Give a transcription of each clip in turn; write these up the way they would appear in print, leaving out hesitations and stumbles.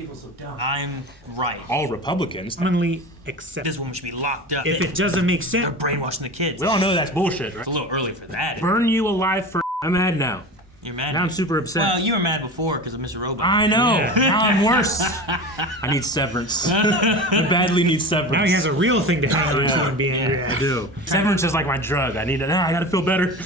people so dumb? I'm right. All Republicans. Commonly accept. This woman should be locked up. If it doesn't make They're sense, brainwashing the kids. We all know that's bullshit, right? It's a little early for that. Burn you alive for. I'm mad now. You're mad. now I'm super upset. Well, you were mad before because of Mr. Robot. I know. Yeah. Now I'm worse. I need severance. I badly need severance. Now he has a real thing to hang on to and be angry at. I do. Severance is like my drug. I need it. I gotta feel better.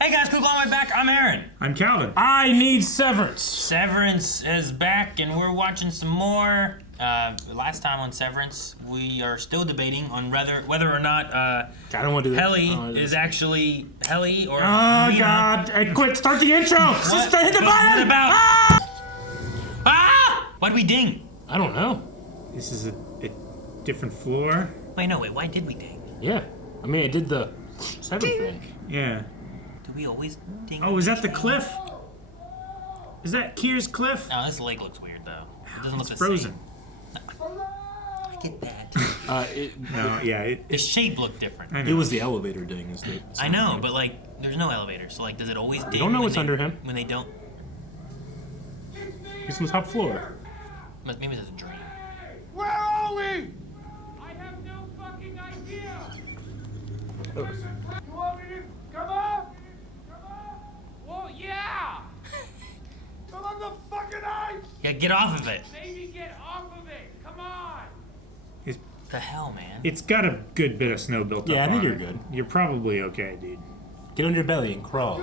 Hey guys, people on my back. I'm Aaron. I'm Calvin. I need severance. Severance is back, and we're watching some more. Last time on Severance, we are still debating on whether or not I don't want to do that. Helly is actually Helly or. Oh Helena. God! Hey, quit! Start the intro. Just hit the But button. What about? Ah! Why'd we ding? I don't know. This is a different floor. Wait. Why did we ding? Yeah. I mean, I did the severance thing. Yeah. Do we always ding? Oh, is that the cliff? Is that Kier's cliff? No, this lake looks weird though. It doesn't look It's the frozen. same. I get that. No, yeah. The shape looked different. I It know. was the elevator ding. Is the I know, but like, there's no elevator, so like, does it always ding? don't know when what's they- under him. When they don't, He's on the top floor. maybe it's a dream. Where are we? I have no fucking idea. Listen, you want me to come up? Come up? Well, yeah. Come on the fucking ice. Yeah, get off of it. Maybe get off of it. Come on. The hell, man. It's got a good bit of snow built Yeah, up I think on you're it. good. You're probably okay, dude. Get on your belly and crawl.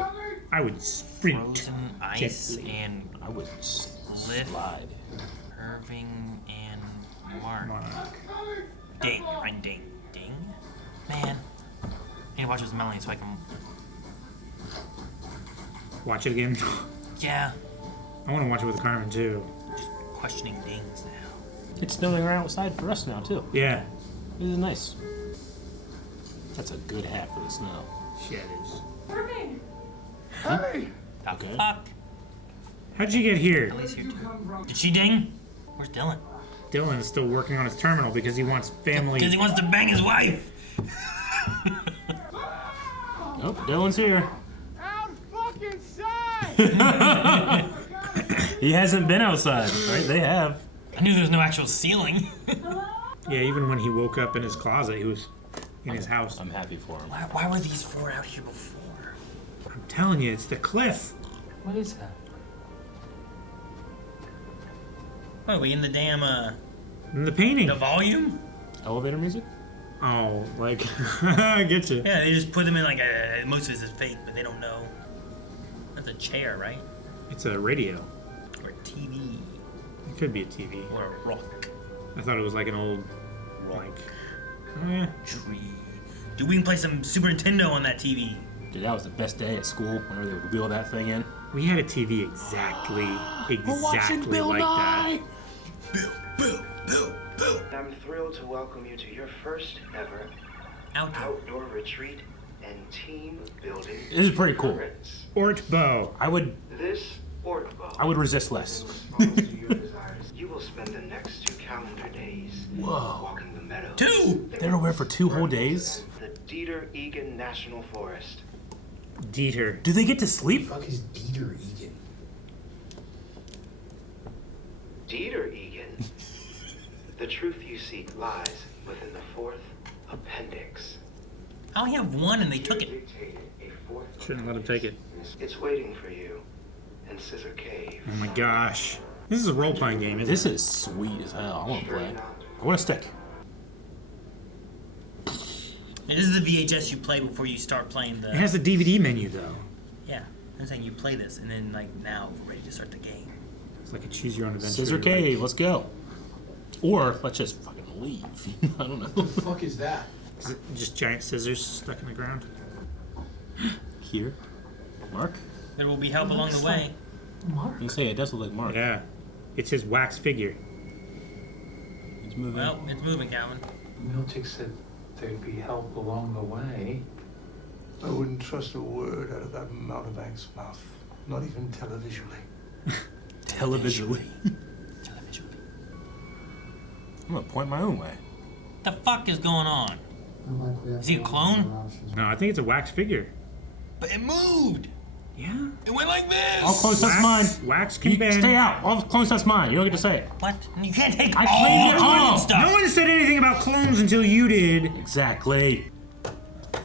I would sprint. Frozen ice Gently. and I would Lift. slide. Irving and Mark. Monarch. Ding, right? Ding. Man, I need to watch this Melanie so I can. Watch it again. Yeah, I want to watch it with Carmen too. just questioning dings now. It's snowing around outside for us now too. Yeah. This is nice. That's a good hat for the snow. Shit is. Irving. Helly. The Okay. fuck? How'd you get here? Ellie's here too. Did she ding? Where's Dylan? Dylan is still working on his terminal because he wants family. Because he wants to bang his wife. Oh, Dylan's here. Out fucking sight. He hasn't been outside, right? They have. I knew there was no actual ceiling. Yeah, even when he woke up in his closet, he was in his house. I'm happy for him. Why were these four out here before? I'm telling you, it's the cliff. What is that? Oh, we in the damn And the painting. the volume? Elevator music? Oh, like, I get you. Yeah, they just put them in like a. Most of this is fake, but they don't know. That's a chair, right? It's a radio. Or a TV. It could be a TV. Or a rock. I thought it was like an old, like, oh yeah. Tree. Dude, we can play some Super Nintendo on that TV. Dude, that was the best day at school whenever they would wheel that thing in. We had a TV exactly like that. Bill. I'm thrilled to welcome you to your first ever Outie. outdoor retreat and team building. This is pretty cool. experience. Ortbo. I would This Ortbo. I would resist less. responds to your desires. You will spend the next 2 calendar days Whoa. walking the meadows. 2? They're nowhere for 2 whole days? The Helena Eagan National Forest. Dieter. Do they get to sleep? Fuck is Dieter Eagan? Helena Eagan. The truth you seek lies within the 4th appendix. I only have one and they took it. Dictated a 4th Shouldn't let him take it. It's waiting for you in Scissor Cave. Oh my gosh. This is a role-playing game, isn't This is sweet as hell. I want to play it. I want a stick. And this is the VHS you play before you start playing the. it? It has the DVD menu, though. Yeah, I'm saying you play this and then like now we're ready to start the game. It's like a choose-your-own-adventure. Scissor Cave, let's go. Or let's just fucking leave. I don't know. What the fuck is that? Is it just giant scissors stuck in the ground? Here. Mark? There will be help along the way. Mark. You say it does look like Mark. Yeah. It's his wax figure. It's moving. Well, it's moving, Calvin. Miltic said there'd be help along the way. I wouldn't trust a word out of that mountebank's mouth, not even televisually. Televisually. I'm gonna point my own way. The fuck is going on? Is he a clone? No, I think it's a wax figure. But it moved. Yeah. It went like this. All clone stuff's mine. Wax can You bend. stay out. All clone stuff's mine. You don't get to say it. What? You can't take I all cleaned it the clone all. stuff. No one said anything about clones until you did. Exactly.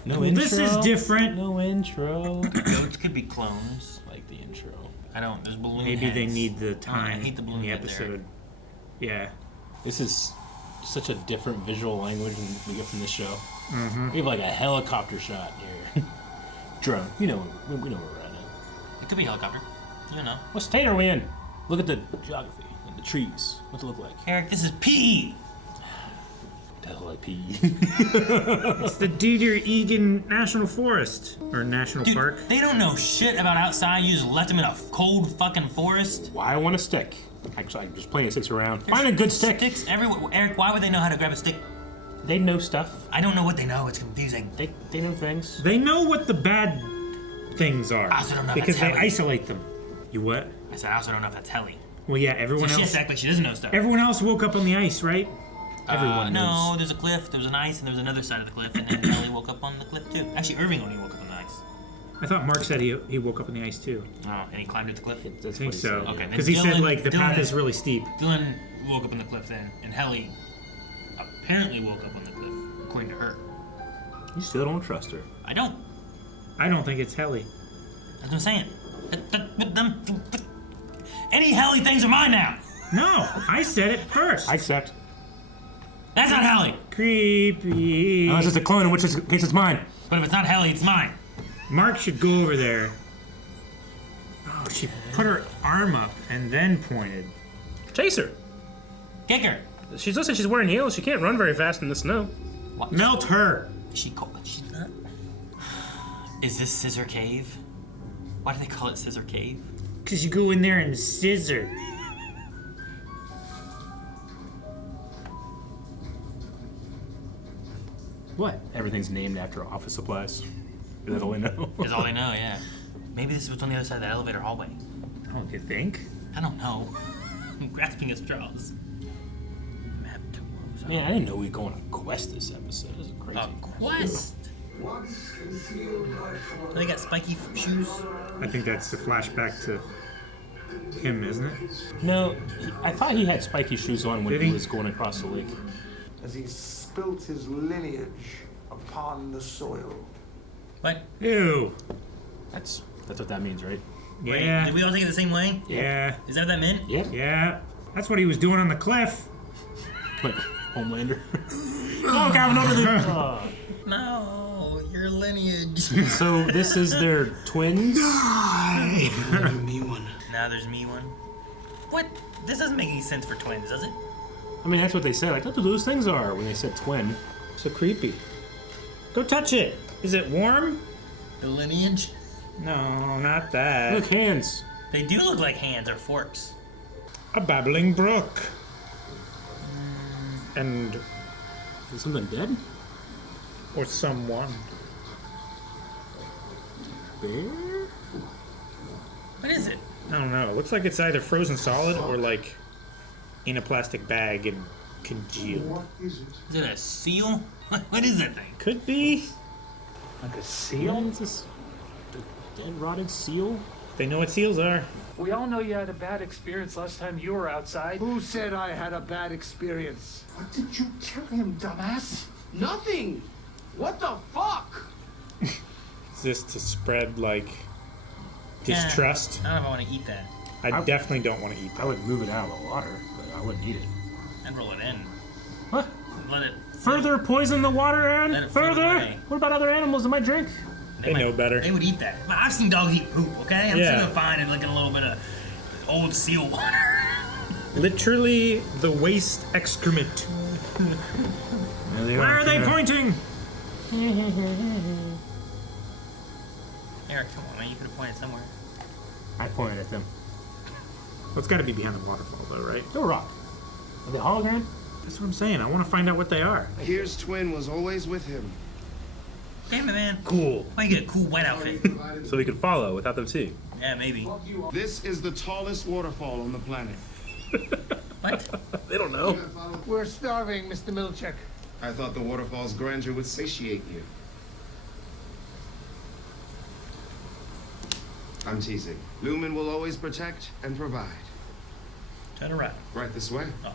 No Well, intro. this is different. No intro. Those could be clones. Like the intro. I don't. There's balloon Maybe they heads. need the I time hate the in balloon the head there. episode. Yeah. This is such a different visual language than we get from this show. We have like a helicopter shot here. Drone. You know, we know where we're at now. It could be a helicopter. You know. What state are we in? Look at the geography and the trees. What's it look like? Eric, this is PE. The hell like PE. It's the Dieter Eagan National Forest. Or National Dude, Park. they don't know shit about outside. You just left them in a cold fucking forest. Why I want a stick? Actually, I'm just playing sticks around. Find a good stick. Sticks everywhere. Eric, why would they know how to grab a stick? They know stuff. I don't know what they know. It's confusing. They know things. They know what the bad things are. I also don't know if because that's they Helly. isolate them. You what? I said I also don't know if that's Helly. Well, yeah, everyone She else. acts like she doesn't know stuff. Everyone else woke up on the ice, right? Everyone No, knows. there's a cliff, there was an ice, and there was another side of the cliff, and then Helly woke up on the cliff too. Actually, Irving only woke up on the ice. I thought Mark said he woke up on the ice too. Oh, and he climbed up the cliff. That's I think what he so. said, Okay, yeah. then Because he said Dylan- like the Dylan- path is really steep. Dylan woke up on the cliff then, and Helly apparently woke up on the cliff, according to her. You still don't trust her. I don't. I don't think it's Helly. That's what I'm saying. Any Helly things are mine now. No, I said it first. I accept. That's not Helly. Creepy. Unless it's a clone, in which case it's mine. But if it's not Helly, it's mine. Mark should go over there. Oh, she put her arm up and then pointed. Chase her. Kick her. She's listen. She's wearing heels. She can't run very fast in the snow. What? Melt her. Is she cold? She's not. Is this Scissor Cave? Why do they call it Scissor Cave? Because you go in there and scissor. What? Everything's named after office supplies. That's all we know. Is all they know, yeah. Maybe this is what's on the other side of the elevator hallway. Oh, you think? I don't know. I'm grasping at straws. Map to Woes. Man, I didn't know we'd go on a quest this episode. This is crazy. A quest. They got spiky shoes. I think that's the flashback to him, isn't it? No, I thought he had spiky shoes on when Did he he? was going across the lake. As he spilt his lineage upon the soil. What? Ew. That's what that means, right? Wait, Yeah. did we all think it the same way? Yeah. Is that what that meant? Yep. Yeah. That's what he was doing on the cliff. Like Homelander. Oh, Calvin, over the. No, your lineage. So this is their twins. Me one. Now there's me one. What? This doesn't make any sense for twins, does it? I mean, that's what they said. Like, that's what those things are when they said twin. So creepy. Go touch it. Is it warm? The lineage? No, not that. Look, hands. They do look like hands or forks. A babbling brook. And Is something dead? or someone. Bear? What is it? I don't know. It looks like it's either frozen solid or like in a plastic bag and congealed. What is it? Is it a seal? What is that thing? Could be. Like a What seal? is this? A dead, rotted seal? They know what seals are. We all know you had a bad experience last time you were outside. Who said I had a bad experience? What did you tell him, dumbass? Nothing. What the fuck? Is this to spread like distrust? I don't know if I want to eat that. I definitely don't want to eat I that. would move it out of the water, but I wouldn't eat it. I'd roll it in. What? Let it. Further poison the water, Let Aaron? it float Further? away. What about other animals that might drink? They know better. They would eat that. But I've seen dogs eat poop, okay? I'm Yeah. sure they'll find it like in a little bit of old seal water. Literally the waste excrement. Where are they pointing? Eric, come on, man. You could have pointed somewhere. I pointed at them. Well, it's got to be behind the waterfall, though, right? They're a rock. Are they hologram? That's what I'm saying. I want to find out what they are. Kier's twin was always with him. Damn it, man. Cool. Why you get a cool white outfit? So we could follow without them seeing. Yeah, maybe. This is the tallest waterfall on the planet. What? They don't know. We're starving, Mr. Milchek. I thought the waterfall's grandeur would satiate you. I'm teasing. Lumen will always protect and provide. Turn around. Right this way. Oh.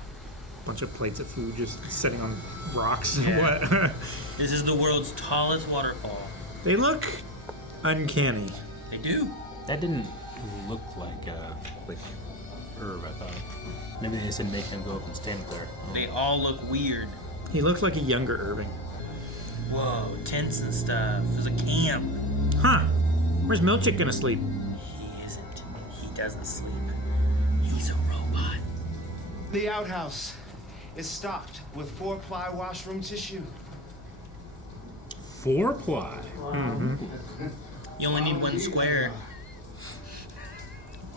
Bunch of plates of food just sitting on rocks. Yeah. What? This is the world's tallest waterfall. They look uncanny. They do. That didn't look like Irv, I thought. Maybe they said make him go up and stand up there. They all look weird. He looks like a younger Irving. Whoa, tents and stuff. There's a camp. Huh. Where's Milchick gonna sleep? He isn't. He doesn't sleep. He's a robot. The outhouse is stocked with 4-ply washroom tissue. 4-ply. Mm-hmm. You only need one square.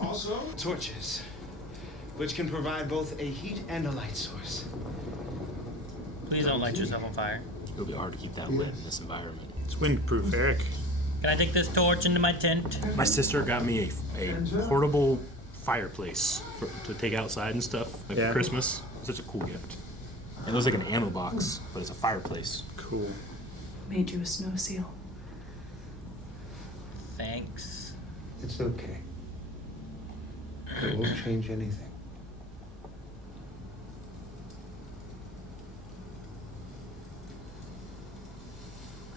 Also, torches, which can provide both a heat and a light source. Please don't light yourself on fire. It'll be hard to keep that lit in this environment. It's windproof, Eric. Can I take this torch into my tent? My sister got me a portable fireplace to take outside and stuff like for Christmas. Such a cool gift. It looks like an ammo box, but it's a fireplace. Cool. Made you a snow seal. Thanks. It's okay. It won't change anything.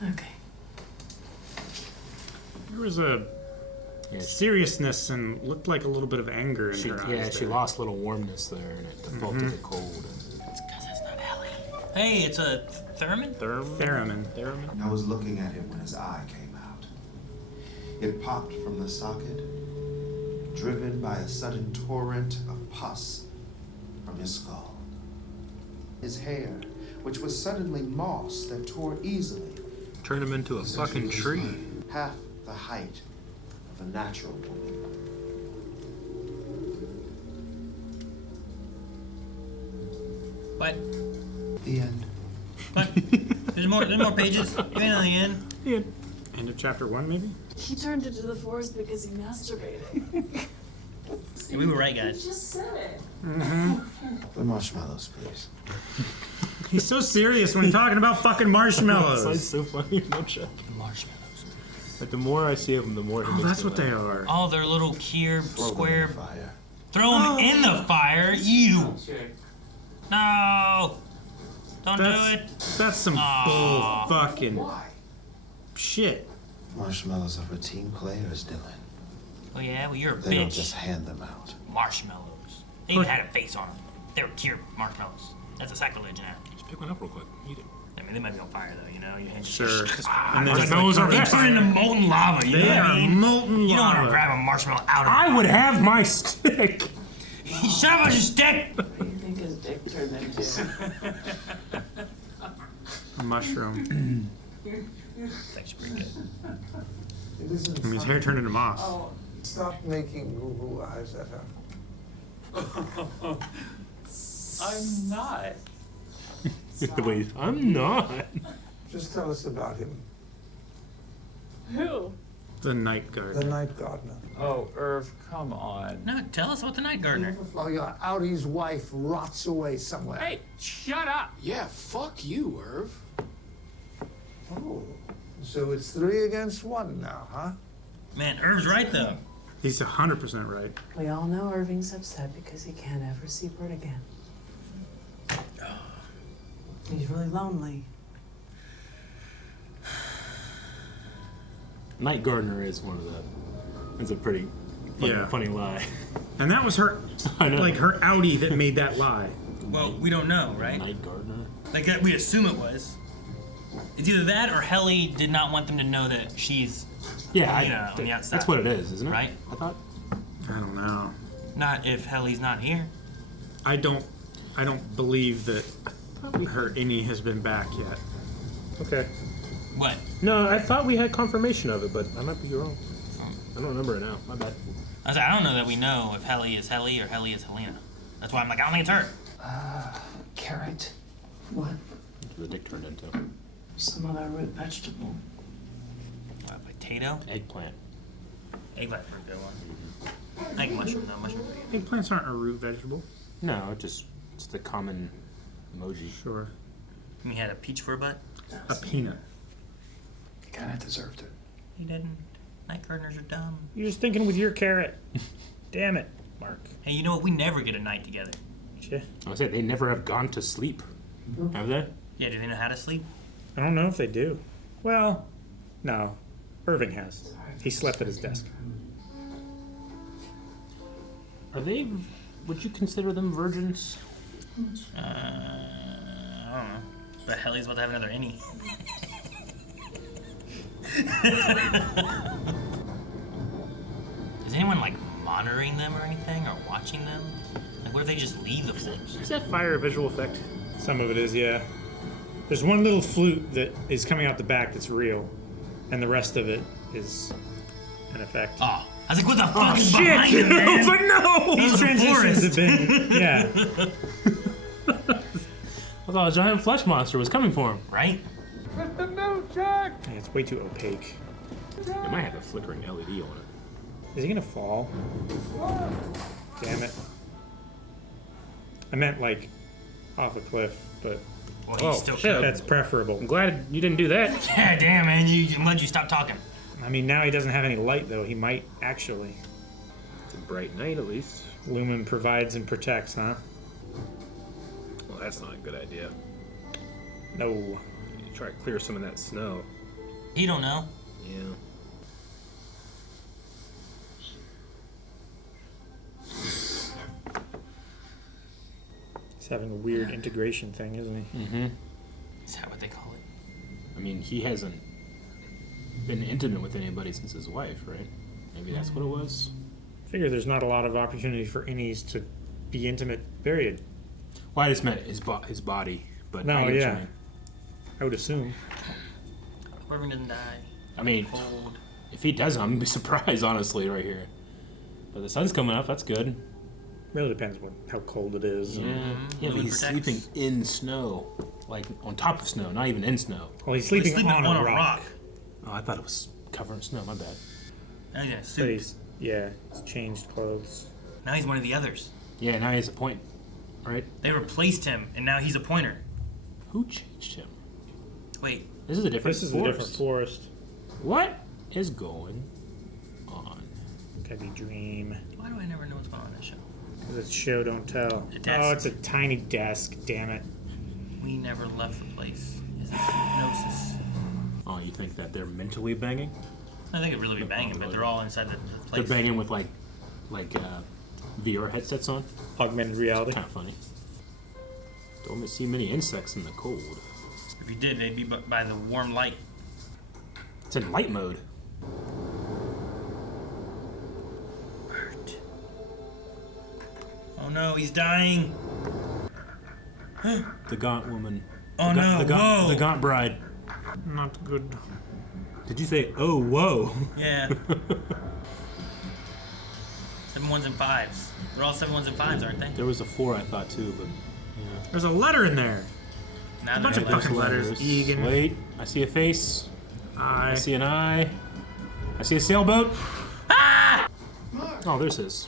Okay. There was a seriousness and looked like a little bit of anger in her eyes. Yeah, she there. lost a little warmness there, and it defaulted to cold. It's because it's not Helly. Hey, it's a theremin? Theremin. I was looking at him when his eye came out. It popped from the socket, driven by a sudden torrent of pus from his skull. His hair, which was suddenly moss that tore easily. Turn him into a fucking tree. Half the height of a natural woman. What? The end. What? There's more pages. You ain't on the end. Yeah. End of chapter 1, maybe? He turned into the forest because he masturbated. Yeah, we were right, You guys. just said it. The marshmallows, please. He's so serious when he's talking about fucking marshmallows. It's so funny, no joke. Marshmallows. Like the more I see of them, the more. Oh, that's what they are. Oh, they're little Kier square. Fire. Throw them in the fire. You. No. Don't do it. That's some bull fucking Why? shit. Marshmallows are for team players, Dylan. Oh yeah, well you're a They don't bitch. just hand them out. Marshmallows. They even had a face on them. They were Kier marshmallows. That's a sacrilege now. Just pick one up real quick. Eat it. I mean, they might be on fire though, you know. Your hands Sure. And then marshmallows are they turn into molten lava. You know They what I are mean? molten You don't want to lava. grab a marshmallow out of. I would have my stick. Shut up on your stick. What do you think his dick turned into? A mushroom. It's actually pretty good. It isn't I mean, his funny. hair turned into moss. Oh, Stop making goo-goo eyes at her. I'm not. The way I'm not. Just tell us about him. who? The night The guard. night gardener. Oh, Irv, come on. No, tell us about the night gardener. While your Outie's wife rots away somewhere. Hey, Shut up! yeah, fuck you, Irv. Oh, so it's 3 against 1 now, huh? Man, Irv's right though. He's 100% right. We all know Irving's upset because he can't ever see Bert again. He's really lonely. Night Gardener is one of the. It's a pretty funny lie. And that was her, I know. like her Outie that made that lie. Well, we don't know, right? Night Gardener. Like that, we assume it was. It's either that or Helly did not want them to know that she's Yeah, on the outside. that's what it is, isn't it? Right? I thought. I don't know. Not if Helly's not here. I don't believe that her innie has been back yet. Okay. What? No, I thought we had confirmation of it, but I might be wrong. I don't remember it now. My bad. I don't know that we know if Helly is Helly or Helly is Helena. That's why I'm like, I don't think it's her. Carrot. What? That's what the dick turned into. Some other root vegetable. What, potato? Eggplant. Eggplant for a good one. I think mushroom though. Mushroom. Eggplants aren't a root vegetable. No, it's the common emoji. Sure. He had a peach for a butt. A peanut. He kind of deserved it. He didn't. Night gardeners are dumb. You're just thinking with your carrot. Damn it, Mark. Hey, you know what? We never get a night together. Shit. I said they never have gone to sleep. Have they? Yeah, do they know how to sleep? I don't know if they do. Well, no. Irving has. He slept at his desk. Are they? Would you consider them virgins? I don't know. But Helly's about to have another innie. Is anyone like monitoring them or anything, or watching them? Like, what if they just leave the things? Does that fire a visual effect? Some of it is, yeah. There's one little flute that is coming out the back that's real, and the rest of it is an effect. Oh, I was like, what the fuck is shit! behind him, man? I was like, no! These These transitions have been, yeah. I thought a giant flesh monster was coming for him. Right? Mr. Milchek! Yeah, it's way too opaque. It might have a flickering LED on it. Is he gonna fall? Damn it. I meant like off a cliff, but Well, he's still shit. that's preferable. I'm glad you didn't do that. Yeah, damn, man. Why'd you stop talking? I mean, now he doesn't have any light, though. He might actually. It's a bright night, at least. Lumen provides and protects, huh? Well, that's not a good idea. No. You try to clear some of that snow. He don't know. Yeah. He's having a weird integration thing, isn't he? Mm-hmm. Is that what they call it? I mean, he hasn't been intimate with anybody since his wife, right? Maybe that's what it was. I figure there's not a lot of opportunity for innies to be intimate, period. Well, I just meant his body, but No, I get what you yeah. mean. I would assume. Irving didn't die. I mean, Cold. if he doesn't, I'm gonna be surprised, honestly, right here. But the sun's coming up. That's good. Really depends how cold it is. Yeah, Mm-hmm. yeah, but he's sleeping in snow, like on top of snow, not even in snow. Well, he's sleeping, on a rock. Oh, I thought it was covered in snow. My bad. Now he's in a But suit. he's changed clothes. Now he's one of the others. Yeah, now he has a point, right? They replaced him, and now he's a pointer. Who changed him? Wait. This is a different This is forest. a different forest. What is going on? Could be dream. Why do I never know what's going on in this show? Because it's show, don't tell. A desk. Oh, it's a tiny desk. Damn it. We never left the place. Is this hypnosis? Oh, you think that they're mentally banging? I think it'd really be banging, but they're all inside the They're place. banging with like VR headsets on. Augmented reality. Kind of funny. Don't see many insects in the cold. If you did, they'd be by the warm light. It's in light mode. Hurt. Oh no, he's dying. The Gaunt woman. Oh no, whoa. The Gaunt bride. Not good. Did you say, oh, whoa? Yeah. 7 1s and 5s. They're all 7 1s and 5s, aren't they? There was a 4, I thought, too, but There's a letter in there. Now A bunch of they're fucking letters. Eagan. Wait, I see a face. I I see an eye. I see a sailboat. Ah! Oh, there's his.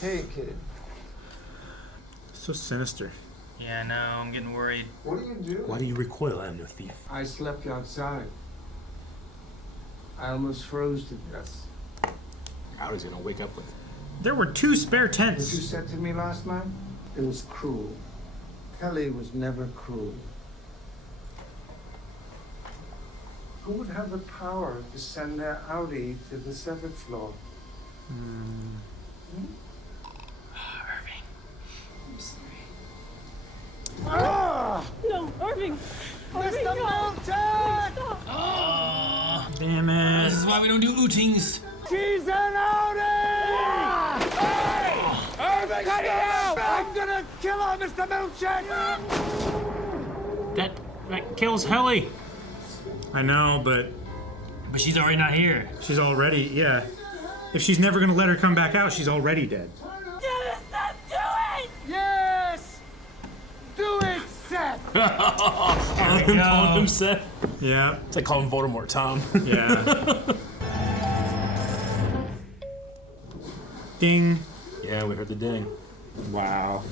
Hey, kid. So sinister. Yeah, no, I'm getting worried. What do you do? Why do you recoil? I am no thief. I slept outside. I almost froze to death. I was gonna wake up with. There were 2 spare What you tents. said to me last night? It was cruel. Helly was never cruel. Who would have the power to send their Outie to the 7th floor? Irving. I'm sorry. No, Irving! Irving, Mr. no! Milchek! Stop! Damn This it. is why we don't do outings. She's an Outie! Hey! Irving, cut it out! I'm gonna kill her, Mr. Milchek! That kills Helly. I know, but But she's already not here. she's already, yeah. If she's never gonna let her come back out, she's already dead. Yes! Do it, Seth! Irving called him Seth. Yeah, It's like calling Voldemort Tom. yeah. Ding. Yeah, we heard the ding. Wow.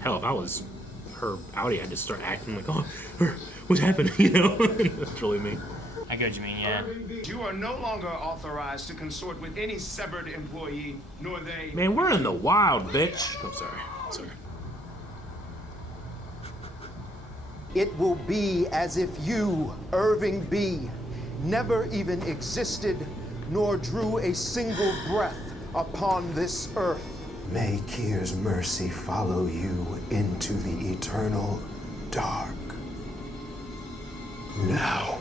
Hell, if I was her Outie had to start acting like, oh, what's happening? You know, that's really me. I get what you mean, yeah. You are no longer authorized to consort with any severed employee, nor they... Man, we're in the wild, bitch. Oh, sorry. It will be as if you, Irving B., never even existed nor drew a single breath upon this earth. May Kier's mercy follow you into the eternal dark. Now.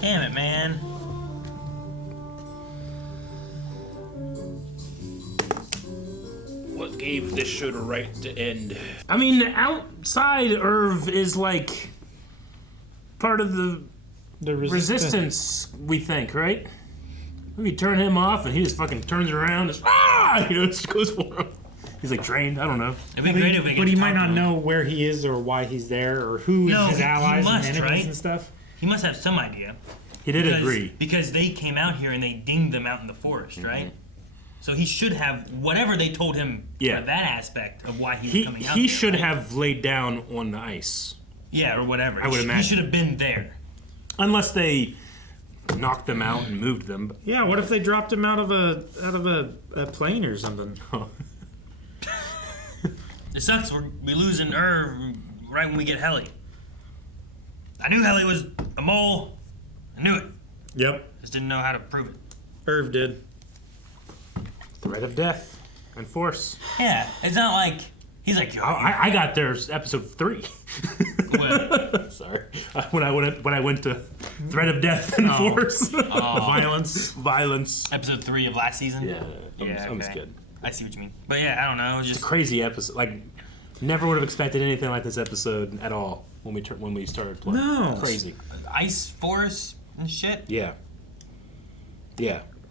Damn it, man. What gave this show the right to end? I mean, outside Irv is like part of the resistance, we think, right? We turn him off and he just fucking turns around and just goes for him. He's like trained, I don't know. It'd be great if we But he might not know where he is or why he's there or who is his allies he must, and enemies right? and stuff. He must have some idea. He did agree. Because they came out here and they dinged them out in the forest, right? So he should have whatever they told him for that aspect of why he's coming out. He should have laid down on the ice. Yeah, or whatever. I would imagine. He should have been there. Unless they knocked them out and moved them. Yeah, what if they dropped him out of a plane or something? It sucks. We losing Irv right when we get Helly. I knew Helly was a mole. I knew it. Yep. Just didn't know how to prove it. Irv did. Threat of death and force. Yeah, it's not like he's like, yo. I got there episode 3. Sorry, when I went to threat of death and force. Violence. Episode 3 of last season. Yeah, I'm just kidding. I see what you mean. But yeah, I don't know. It's a crazy episode. Like, never would have expected anything like this episode at all when we started playing. No, crazy. Ice forest and shit. Yeah.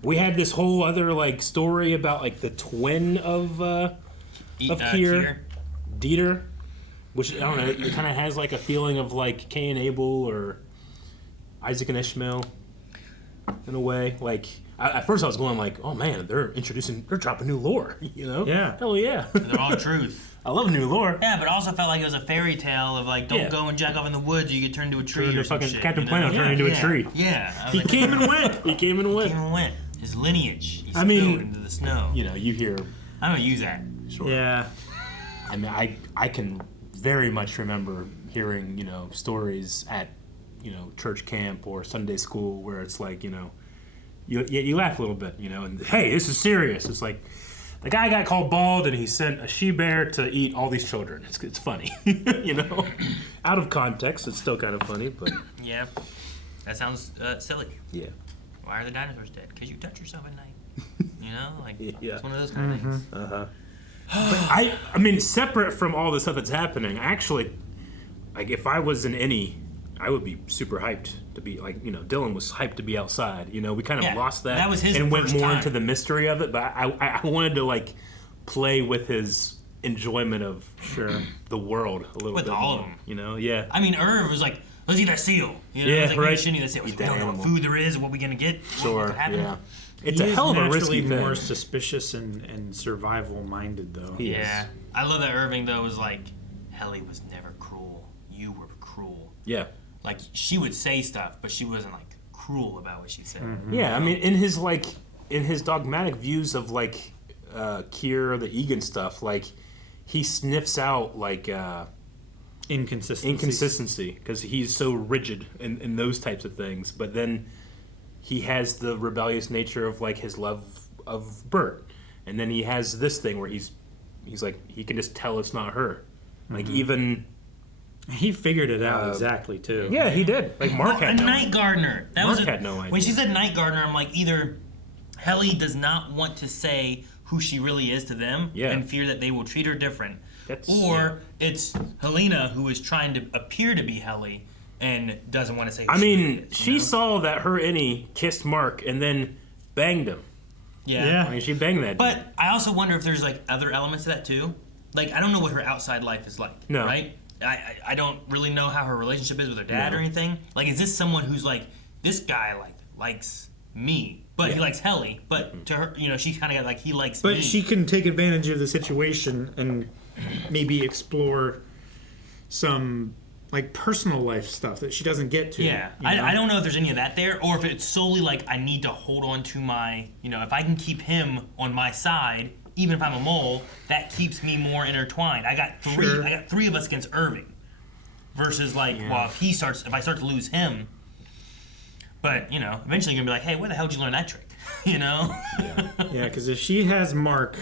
We had this whole other like story about like the twin of Kier, Dieter, which I don't know. It kind of has like a feeling of like Cain and Abel or Isaac and Ishmael in a way. Like at first I was going like, oh man, they're dropping new lore. You know? Yeah. Hell yeah. They're all truth. I love new lore. Yeah, but it also felt like it was a fairy tale of like, don't go and jack off in the woods, or you get turned into a tree or some fucking shit. Captain Planet turned into a tree. Yeah. He came and went. He came and went. His lineage. He I mean, spilled into the snow. You know, you hear. I don't use that. Sure. Yeah. I mean, I can very much remember hearing, stories at, church camp or Sunday school where it's like, you laugh a little bit, and hey, this is serious. It's like the guy got called bald and he sent a she-bear to eat all these children. It's funny, Out of context, it's still kind of funny, but. Yeah. That sounds silly. Yeah. Why are the dinosaurs dead? Because you touch yourself at night. It's one of those kind of things. But I mean, separate from all the stuff that's happening, actually, like if I was in any, I would be super hyped to be like, Dylan was hyped to be outside. We kind of lost that. That was his and went first more time. into the mystery of it. But I wanted to like play with his enjoyment of the world a little With bit all more, of them. Yeah. I mean, Irv was like, let's eat that seal. Yeah, like, right. We shouldn't eat that seal. We don't know what food there is, what we're going to get. Sure, What happened. yeah. It's a hell of a risky thing. More suspicious and survival minded though. Yeah. I love that Irving though was like, Helly was never cruel. You were cruel. Yeah. Like she would say stuff, but she wasn't like cruel about what she said. Mm-hmm. Yeah, I mean, in his dogmatic views of like Kier, the Eagan stuff, like he sniffs out like inconsistency because he's so rigid in those types of things. But then he has the rebellious nature of like his love of Bert, and then he has this thing where he's like he can just tell it's not her, like even. He figured it out exactly too. Yeah, he did. Like Mark had no Night Gardener. Mark had no idea. When she said Night Gardener, I'm like, either Helly does not want to say who she really is to them and fear that they will treat her different, or it's Helena who is trying to appear to be Helly and doesn't want to say who she is, saw that her innie kissed Mark and then banged him. Yeah. I mean, she banged that dude. But I also wonder if there's like other elements to that too. Like, I don't know what her outside life is like. No. Right? I don't really know how her relationship is with her dad or anything. Like, is this someone who's like, this guy likes me, but he likes Helly, but to her, she kind of got like, he likes me. But she can take advantage of the situation and maybe explore some like personal life stuff that she doesn't get to. Yeah, I don't know if there's any of that there, or if it's solely like I need to hold on to my, if I can keep him on my side, even if I'm a mole, that keeps me more intertwined. I got three of us against Irving, versus like, well, if I start to lose him, but eventually you're gonna be like, hey, where the hell did you learn that trick? Yeah, because if she has Mark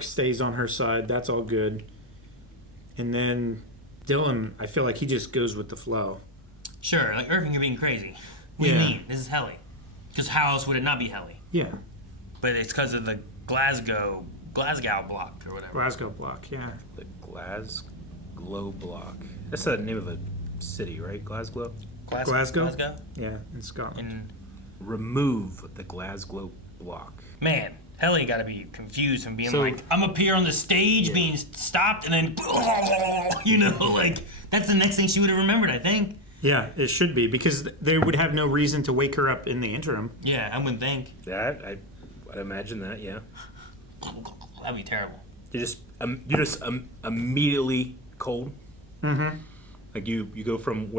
stays on her side. That's all good, and then Dylan, I feel like he just goes with the flow. Sure, like Irving, you're being crazy. What do you mean? This is Helly. Because how else would it not be Helly? Yeah. But it's because of the Glasgow block or whatever. Glasgow block, yeah. The Glasgow block. That's the name of a city, right? Glasgow? Glasgow? Yeah, in Scotland. Remove the Glasgow block. Man, Helly got to be confused from being like, I'm up here on the stage being stopped and then, like, that's the next thing she would have remembered, I think. Yeah, it should be, because they would have no reason to wake her up in the interim. Yeah, I wouldn't think. I'd imagine that, yeah. That'd be terrible. You're just immediately cold. Mm-hmm. Like you go from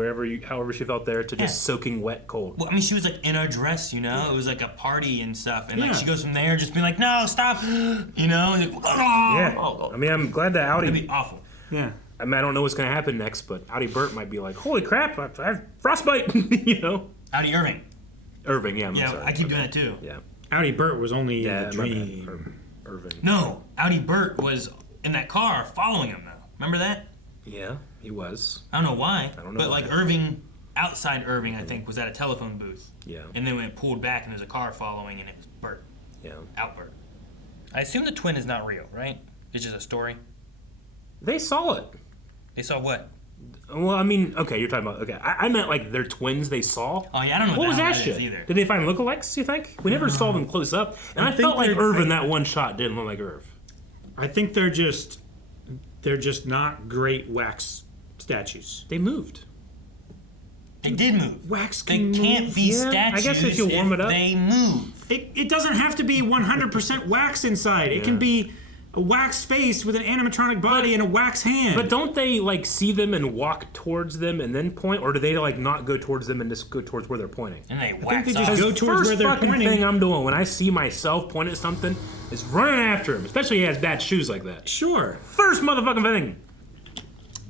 however she felt there to just soaking wet cold. Well, I mean, she was like in a dress, It was like a party and stuff, and like she goes from there just being like, no, stop, like, Yeah. I mean, I'm glad that Outie. That'd be awful. Yeah. I mean, I don't know what's gonna happen next, but Outie Burt might be like, holy crap, I have frostbite, Outie Irving. Irving, yeah. I'm sorry. I keep doing it too. Yeah. Outie Burt was only in the dream. Irving. No, Outie Burt was in that car following him though. Remember that? Yeah, he was. I don't know why. I don't know. But like Irving, outside Irving, I think, was at a telephone booth. Yeah. And then when it pulled back and there's a car following and it was Burt. Yeah. Out Burt. I assume the twin is not real, right? It's just a story. They saw it. They saw what? Well, I mean, okay, you're talking about, okay. I meant like they're twins they saw. Oh, yeah, I don't know what was that is shit either. Did they find lookalikes, you think? We never saw them close up. And I felt like Irv in that one shot didn't look like Irv. I think they're just not great wax statues. They moved. They did move. Wax they can can't move. be statues. I guess if you warm it up. They move. It doesn't have to be 100% wax inside. It can be a wax face with an animatronic body and a wax hand. But don't they like see them and walk towards them and then point, or do they like not go towards them and just go towards where they're pointing? And they I wax think they just go towards where they're pointing. pointing. First thing I'm doing when I see myself point at something is running after him, especially if he has bad shoes like that. Sure. First motherfucking thing.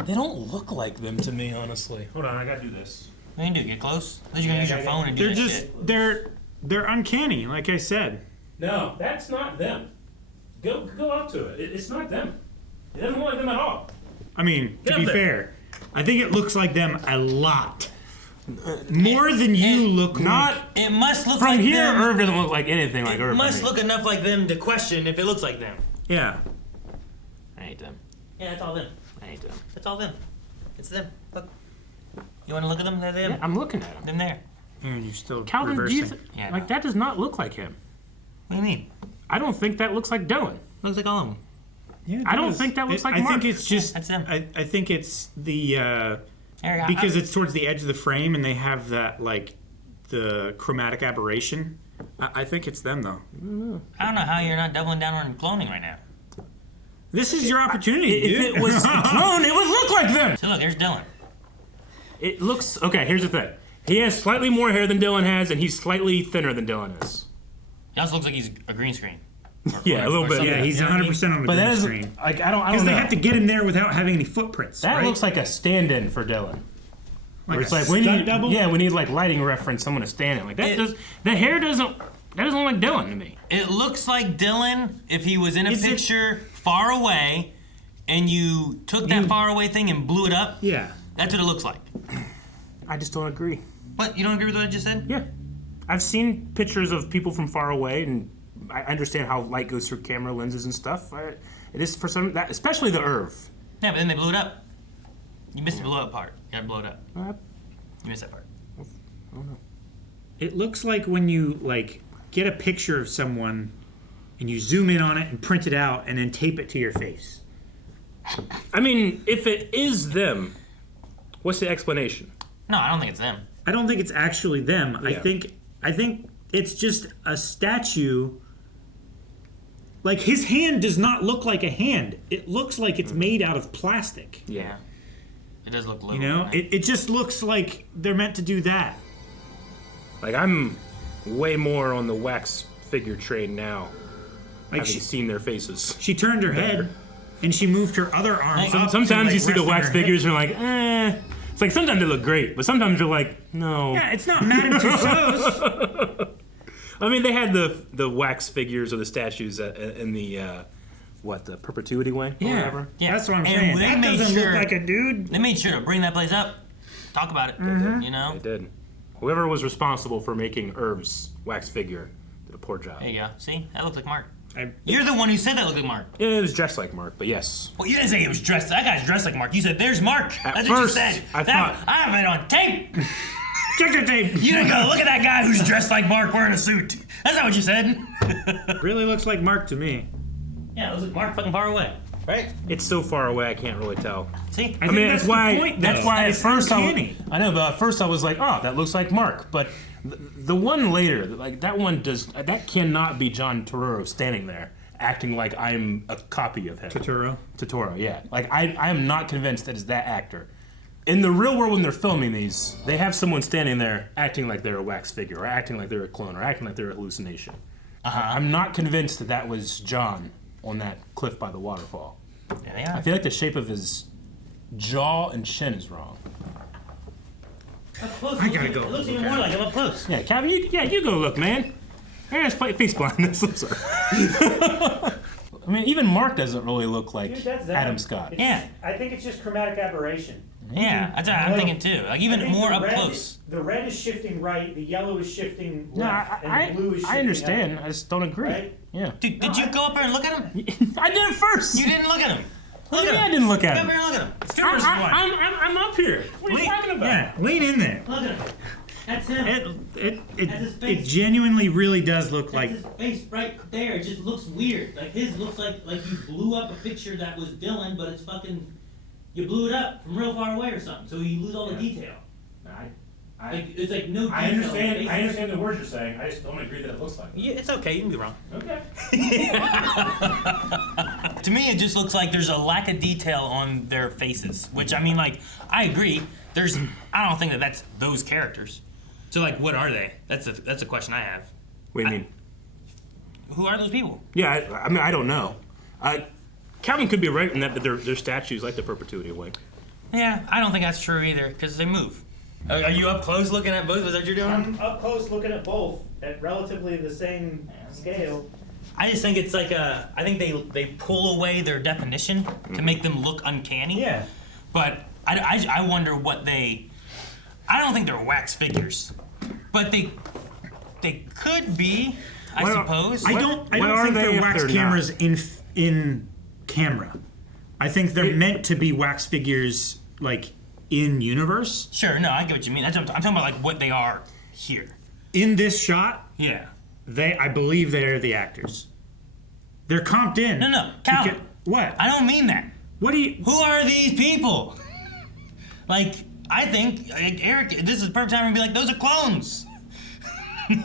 They don't look like them to me, honestly. Hold on, I gotta do this. What do you do? Get close? Then you're gonna use your phone and do that shit. They're uncanny, like I said. No, that's not them. Go up to it. It's not them. It doesn't look like them at all. I mean, to be fair, I think it looks like them a lot. More than you look like. It must look From like here, them. Irv doesn't look like anything like Irv. It must look enough like them to question if it looks like them. Yeah. I hate them. Yeah, it's all them. I hate them. It's all them. It's them. Look. You want to look at them? They're them. Yeah, I'm looking at them. Them there. And you still Calvin, reversing. that does not look like him. What do you mean? I don't think that looks like Dylan. Looks like all of them. Yeah, I don't think that looks like Mark. I think it's just. That's them. I think it's the Eric, because it's towards the edge of the frame and they have that like the chromatic aberration. I think it's them though. I don't know how you're not doubling down on cloning right now. This is your opportunity. If it was a clone, it would look like them. So look, here's Dylan. It looks okay. Here's the thing. He has slightly more hair than Dylan has, and he's slightly thinner than Dylan is. He also looks like he's a green screen. Yeah, a little bit. Yeah, he's 100% on the green screen. Like I don't Because know. they have to get him there without having any footprints. That right? looks like a stand-in for Dylan. Like it's a like we stunt need, double? yeah, we need like lighting reference, someone to stand in. Like that. The hair doesn't look like Dylan to me. It looks like Dylan if he was in a picture far away, and you took that far away thing and blew it up. Yeah, that's what it looks like. I just don't agree. What? You don't agree with what I just said? Yeah, I've seen pictures of people from far away, and I understand how light goes through camera lenses and stuff. It is for some that, especially the Irv. Yeah, but then they blew it up. You missed the blow up part. You gotta blow it up. You missed that part. I don't know. It looks like when you like get a picture of someone and you zoom in on it and print it out and then tape it to your face. I mean, if it is them, What's the explanation? No, I don't think it's them. I don't think it's actually them. Yeah. I think it's just a statue. Like, his hand does not look like a hand. It looks like it's made out of plastic. Yeah. It does look little. You know? Right? It just looks like they're meant to do that. Like, I'm way more on the wax figure train now. Like, having seen their faces. She turned her head, and she moved her other arms up. Sometimes like, you see the wax resting her figures and you're like, eh. It's like, sometimes they look great, but sometimes you're like, no. Yeah, it's not Madame Tussauds. I mean, they had the wax figures or the statues in the, the perpetuity way? Yeah. Or whatever? Yeah, that's what I'm and saying. They That made doesn't sure, look like a dude. They made sure to bring that place up. Talk about it. You know? They did. Whoever was responsible for making Irv's wax figure did a poor job. There you go. See? That looks like Mark. You're the one who said that looked like Mark. Yeah, it was dressed like Mark, but yes. Well, you didn't say he was dressed. That guy's dressed like Mark. You said, "There's Mark." That's what you said. I thought. I have it on tape. Check the tape. You didn't go, look at that guy who's dressed like Mark wearing a suit. That's not what you said. Really looks like Mark to me. Yeah, it looks like Mark fucking far away. Right? It's so far away, I can't really tell. See? I mean, that's why. the point, that's though. why at It's first uncanny. I know, but at first I was like, oh, that looks like Mark. But the one later, like that one does. That cannot be John Turturro standing there acting like I'm a copy of him. Turturro, yeah. Like I am not convinced that it's that actor. In the real world, when they're filming these, they have someone standing there acting like they're a wax figure, or acting like they're a clone, or acting like they're a hallucination. I'm not convinced that was John on that cliff by the waterfall. Yeah, they are. I feel like the shape of his jaw and chin is wrong. Up close, I gotta go. It looks even more like him up close. Yeah, Calvin, you go look, man. There's face blindness. I'm sorry. I mean, even Mark doesn't really look like Adam Scott. Yeah. I think it's just chromatic aberration. Yeah, that's what I'm thinking too. Like even more up close. The red is shifting right, the yellow is shifting No, left, and the blue is shifting I understand. up. I just don't agree. Right? Yeah. Dude, did you go up there and look at him? I did it first. You didn't look at him. Look at him. I didn't look at him. Come here and look at him. It's 2 versus 1. I'm up here. What are you talking about? Yeah, lean in there. Look at him. That's him. It genuinely really does look like. His face right there. It just looks weird. Like his looks like you blew up a picture that was Dylan, but it's fucking. You blew it up from real far away or something, so you lose all the detail. It's like no detail. I understand the words you're saying. I just don't agree that it looks like that. Yeah, it's okay. You can be wrong. Okay. To me, it just looks like there's a lack of detail on their faces. Which I mean, like, I agree. I don't think that's those characters. So, like, what are they? That's a question I have. What do you mean? Who are those people? Yeah, I mean, I don't know. Calvin could be right in that they're statues like the perpetuity way. Yeah, I don't think that's true either, because they move. Are you up close looking at both? Is that what you're doing? I'm up close looking at both at relatively the same scale. I just think it's like I think they pull away their definition to make them look uncanny. Yeah. But I wonder what I don't think they're wax figures, but they could be, I suppose. I don't think they're wax cameras in camera. I think they're meant to be wax figures, like, in universe. Sure, no, I get what you mean. I'm talking about, like, what they are here. In this shot, yeah, I believe they're the actors. They're comped in. No, Calvin. What? I don't mean that. What do you... Who are these people? Like, I think, like, Eric, this is the perfect time to be like, those are clones.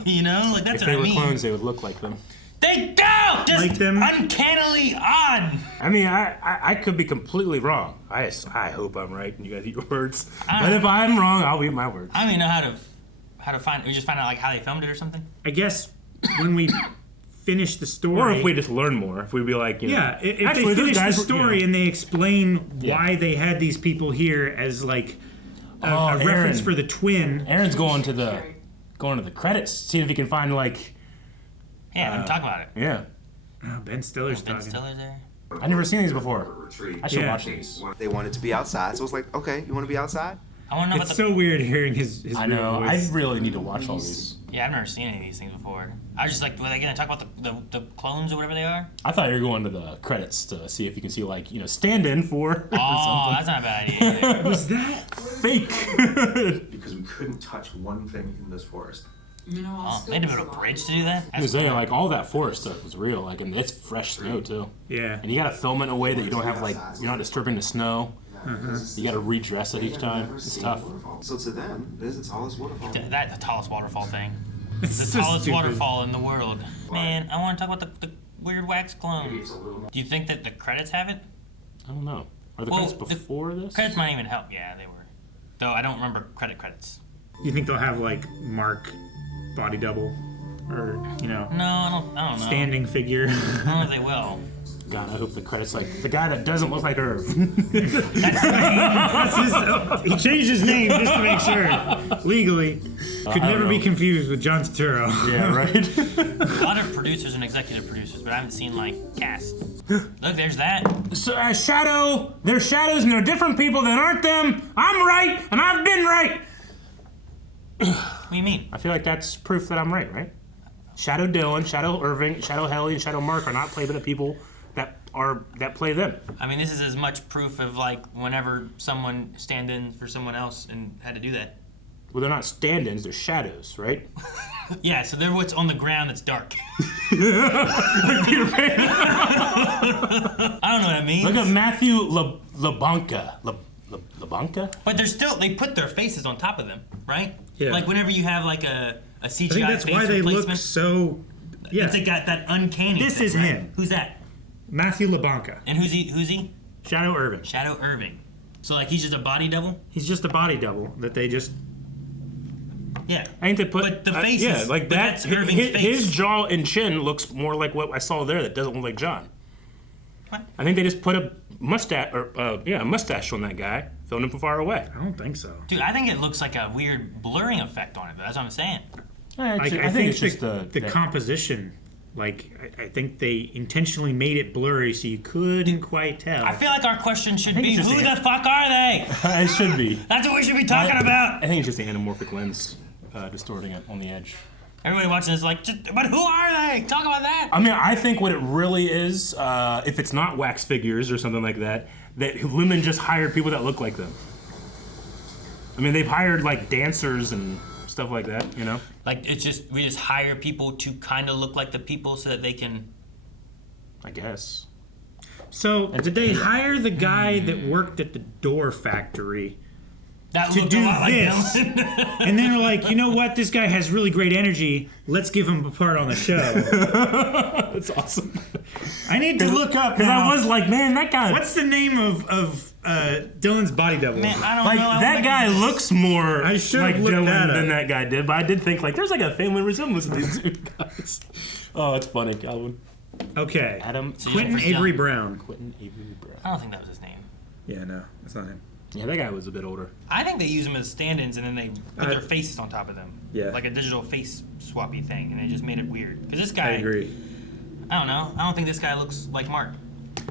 You know? Like, that's if what I mean. If they were clones, they would look like them. They don't! Just like them? Uncannily odd. I mean, I could be completely wrong. I hope I'm right and you guys eat your words. But if I'm wrong, I'll eat my words. I don't even know how to find. We just find out like how they filmed it or something. I guess when we finish the story, or if we just learn more, if we'd be like, you know, yeah, if actually, they finish the story and they explain Yeah. why they had these people here as like a reference for the twin. Aaron's going to the credits, seeing if he can find like. Yeah, talk about it. Yeah. Oh, Ben Stiller's Ben talking. Stiller's there. I've never seen these before. I should watch these. They wanted to be outside, so it's like, okay, you want to be outside? I want to know It's so weird hearing his I know. real I voice. really need to watch all these. Yeah, I've never seen any of these things before. I was just like, were they gonna talk about the clones or whatever they are? I thought you were going to the credits to see if you can see like, you know, stand-in for. Oh, that's not a bad idea either. Was that fake? Because we couldn't touch one thing in this forest. Oh, they had to build a bridge to do that? I was saying, like, all that forest stuff was real, like, and it's fresh snow too. Yeah. And you gotta film it in a way that you don't have like, you're not disturbing the snow. You got to redress it each time. It's tough. So to them, it's tallest waterfall. That the tallest waterfall thing. It's The so tallest stupid. waterfall in the world. Man, I want to talk about the weird wax clone. Do you think that the credits have it? I don't know. Are the credits before this? Credits might even help. Yeah, they were. Though I don't remember credits. Do you think they'll have like Mark body double, or No, I don't know. standing figure? I don't know if they will. God, I hope the credits like the guy that doesn't look like Irv. He changed his name just to make sure legally. Could never be confused with John Turturro. Yeah, right. A lot of producers and executive producers, but I haven't seen like cast. Look, there's that. So, shadow. They're shadows and they're different people that aren't them. I'm right and I've been right. What do you mean? I feel like that's proof that I'm right? Shadow Dylan, Shadow Irving, Shadow Helly, and Shadow Mark are not played by the people that play them. I mean, this is as much proof of like whenever someone stand in for someone else and had to do that. Well, they're not stand-ins, they're shadows, right? Yeah, so they're what's on the ground that's dark. Like Peter Pan. I don't know what that means. Look at Matthew LaBanca. LaBanca? But they put their faces on top of them, right? Yeah. Like whenever you have like a CGI face I think that's why they replacement, look so. Yeah. It's like got that uncanny. This thing, is right? him. Who's that? Matthew LaBanca. And who's he? Shadow Irving. Shadow Irving. So like he's just a body double? He's just a body double that they just. Yeah. I think they put. But the face is. like that. That's Irving's face. His jaw and chin looks more like what I saw there. That doesn't look like John. What? I think they just put a mustache on that guy, filmed him from far away. I don't think so. Dude, I think it looks like a weird blurring effect on it. That's what I'm saying. I think it's just the composition. Like, I think they intentionally made it blurry so you couldn't quite tell. I feel like our question should be, it's who just the fuck are they? It should be. That's what we should be talking about. I think it's just the anamorphic lens distorting it on the edge. Everybody watching this is like, but who are they? Talk about that. I mean, I think what it really is, if it's not wax figures or something like that Lumen just hired people that look like them. I mean, they've hired like dancers and stuff like that, you know? Like, we just hire people to kind of look like the people so that they can... I guess. So, did they hire the guy that worked at the door factory to looked do a lot like this? And then they're like, you know what? This guy has really great energy. Let's give him a part on the show. That's awesome. I need to look up because I was like, man, that guy. What's the name of Dylan's body double? Man, I don't like, know. That guy looks more I should like have looked Dylan that up. than that guy did, but I did think like there's like a family resemblance to these two guys. Oh, it's funny, Calvin. Okay. Adam. Quentin Avery Brown. Quentin Avery Brown. I don't think that was his name. Yeah, no, that's not him. Yeah, that guy was a bit older. I think they use them as stand-ins and then they put their faces on top of them. Yeah. Like a digital face swappy thing, and they just made it weird. Because this guy... I agree. I don't know. I don't think this guy looks like Mark.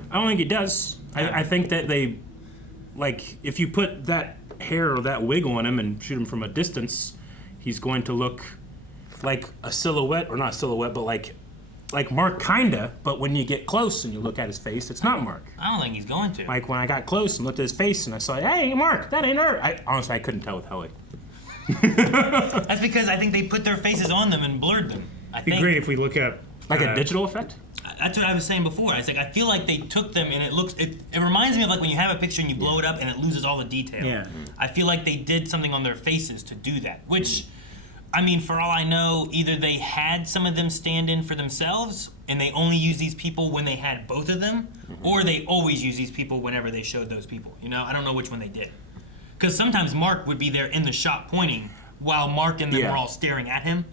I don't think he does. Yeah. I think that they, like, if you put that hair or that wig on him and shoot him from a distance, he's going to look like a silhouette, or not silhouette, but like Mark kinda, but when you get close and you look at his face, it's not Mark. I don't think he's going to. Like when I got close and looked at his face and I saw, hey, Mark, that ain't her. Honestly, I couldn't tell with Helly. That's because I think they put their faces on them and blurred them. It'd be great if we look up... Like a digital effect? That's what I was saying before. I was like, I feel like they took them and it reminds me of like when you have a picture and you blow it up and it loses all the detail. Yeah. I feel like they did something on their faces to do that, which, I mean, for all I know, either they had some of them stand in for themselves and they only use these people when they had both of them, or they always use these people whenever they showed those people. You know, I don't know which one they did. Because sometimes Mark would be there in the shot pointing while Mark and them were all staring at him.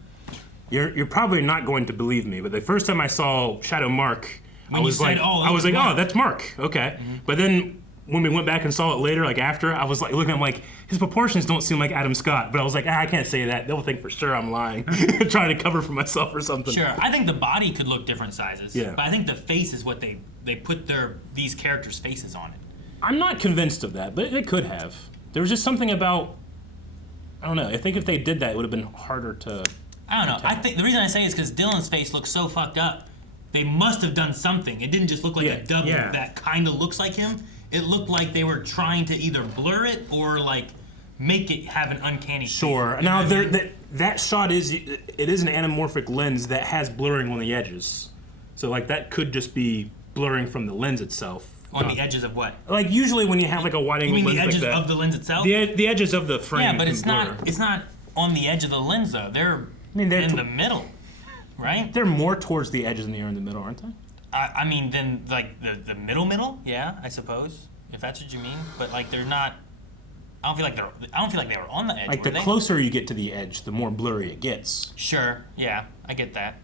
You're probably not going to believe me, but the first time I saw Shadow Mark, I was like, oh, that's Mark. Okay. Mm-hmm. But then when we went back and saw it later, like after, I was like looking at him like, his proportions don't seem like Adam Scott. But I was like, I can't say that. They'll think for sure I'm lying, trying to cover for myself or something. Sure, I think the body could look different sizes. Yeah. But I think the face is what they put these characters' faces on it. I'm not convinced of that, but it could have. There was just something about, I don't know. I think if they did that, it would have been harder to. I don't know. I think the reason I say is because Dylan's face looks so fucked up. They must have done something. It didn't just look like a double that kind of looks like him. It looked like they were trying to either blur it or like make it have an uncanny. Sure. Feel. Now that shot is an anamorphic lens that has blurring on the edges. So like that could just be blurring from the lens itself. On the edges of what? Like usually when you have like a wide angle You mean lens the edges like that, of the lens itself? The edges of the frame. Yeah, but can it's blur. not on the edge of the lens though. They're they're in the middle, right? They're more towards the edges than they are in the middle, aren't they? I mean, then like the middle, yeah, I suppose, if that's what you mean. But like they're not. I don't feel like they were on the edge. Like the closer you get to the edge, the more blurry it gets. Sure, yeah, I get that.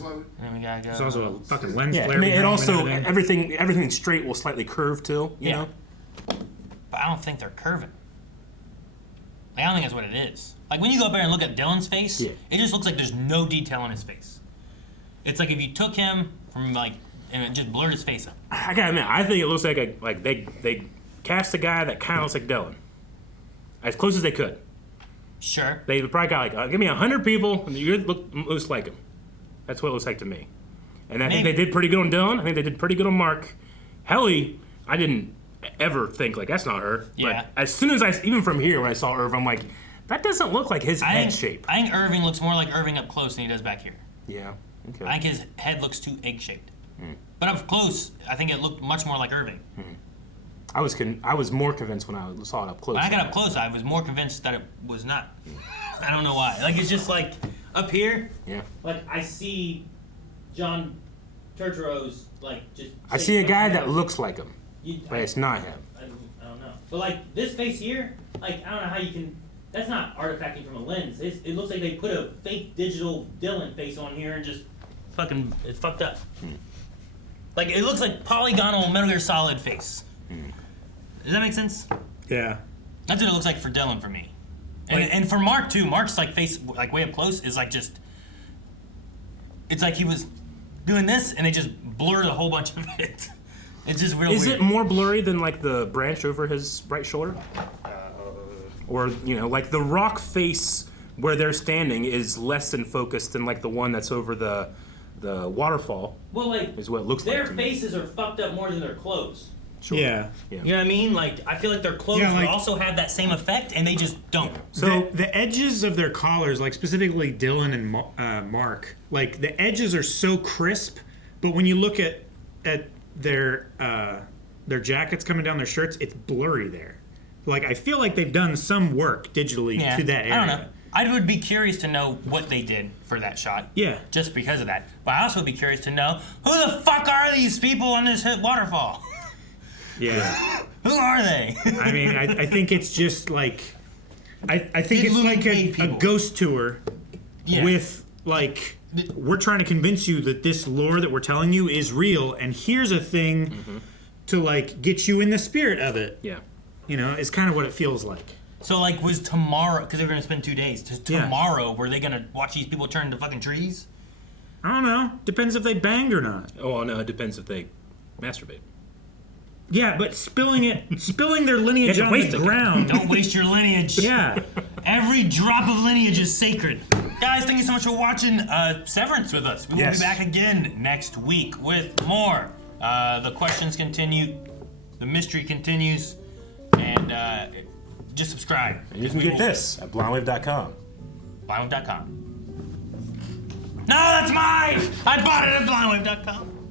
And then we gotta go. There's also a fucking lens Yeah, flare. I mean, it behind also and everything. everything straight will slightly curve too. You know. But I don't think they're curving. Like, I don't think that's what it is. Like when you go up there and look at Dylan's face, it just looks like there's no detail on his face. It's like if you took him from like and it just blurred his face up. I gotta admit, I think it looks like they cast a guy that kind of looks like Dylan, as close as they could. Sure. They probably got like, give me 100 people, and you look most like him. That's what it looks like to me. And I think they did pretty good on Dylan. I think they did pretty good on Mark. Helly, I didn't ever think like that's not her. Yeah. But as soon as even from here when I saw Irving, I'm like, that doesn't look like his head shape. I think Irving looks more like Irving up close than he does back here. Yeah. Okay. I think his head looks too egg-shaped. But up close, I think it looked much more like Irving. I was more convinced when I saw it up close. When I got up close, I was more convinced that it was not. I don't know why. Like, it's just like, up here, like, I see John Turturro's, like, just... I see a guy that looks like him, but it's not him. I don't know. But, like, this face here, like, I don't know how you can... That's not artifacting from a lens. It looks like they put a fake digital Dylan face on here and just fucking... It's fucked up. Like, it looks like polygonal Metal Gear Solid face. Does that make sense? Yeah. That's what it looks like for Dylan for me. And for Mark, too. Mark's, like, face, like, way up close is, like, just... It's like he was doing this, and they just blurred a whole bunch of it. It's just real weird. Is it more blurry than, like, the branch over his right shoulder? Or, you know, like, the rock face where they're standing is less in focus than, like, the one that's over the waterfall. Well, like, is what it looks their like to me. faces are fucked up more than their clothes. Sure. Yeah. You know what I mean? Like, I feel like their clothes would also have that same effect, and they just don't. So the edges of their collars, like specifically Dylan and Mark, like the edges are so crisp, but when you look at their jackets coming down their shirts, it's blurry there. Like, I feel like they've done some work digitally to that area. I don't know. I would be curious to know what they did for that shot. Yeah. Just because of that. But I also would be curious to know, who the fuck are these people on this waterfall? Yeah. Who are they? I mean, I think it's just like... I think it's like a ghost tour with, like... We're trying to convince you that this lore that we're telling you is real, and here's a thing to, like, get you in the spirit of it. Yeah. You know, it's kind of what it feels like. So, like, was tomorrow, because they were going to spend 2 days, tomorrow, were they going to watch these people turn into fucking trees? I don't know. Depends if they banged or not. Oh, no, it depends if they masturbate. Yeah, but spilling their lineage on the ground. Don't waste your lineage. Yeah. Every drop of lineage is sacred. Guys, thank you so much for watching Severance with us. We will be back again next week with more. The questions continue. The mystery continues. And just subscribe. And you can get this at blindwave.com. Blindwave.com. No, that's mine! I bought it at blindwave.com.